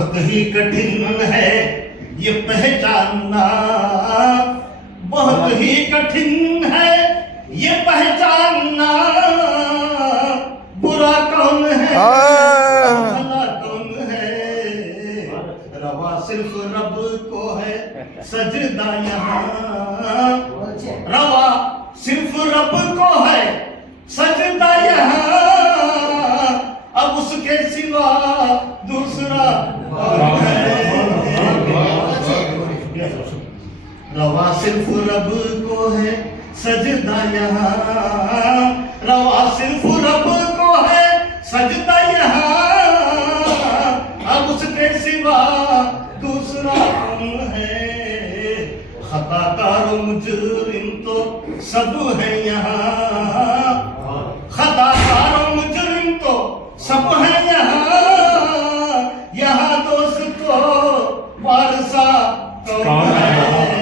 बहुत ही कठिन है ये पहचानना, बहुत ही कठिन है ये पहचानना, बुरा कौन है भला कौन है, रवा सिर्फ रब को है सजदा यहाँ, रवा सिर्फ रब को है सजदा यहाँ, अब उसके सिवा दूसरा कौन है, रवा सिर्फ रब को है सजदा यहाँ, रवा सिर्फ रब को है सजदा यहाँ, अब उसके सिवा दूसरा कौन है, खताकार मुजरिम तो सब है यहाँ, खताकार मुजरिम तो सब है यहाँ, यहाँ दोस्त तो वारसा कौन है।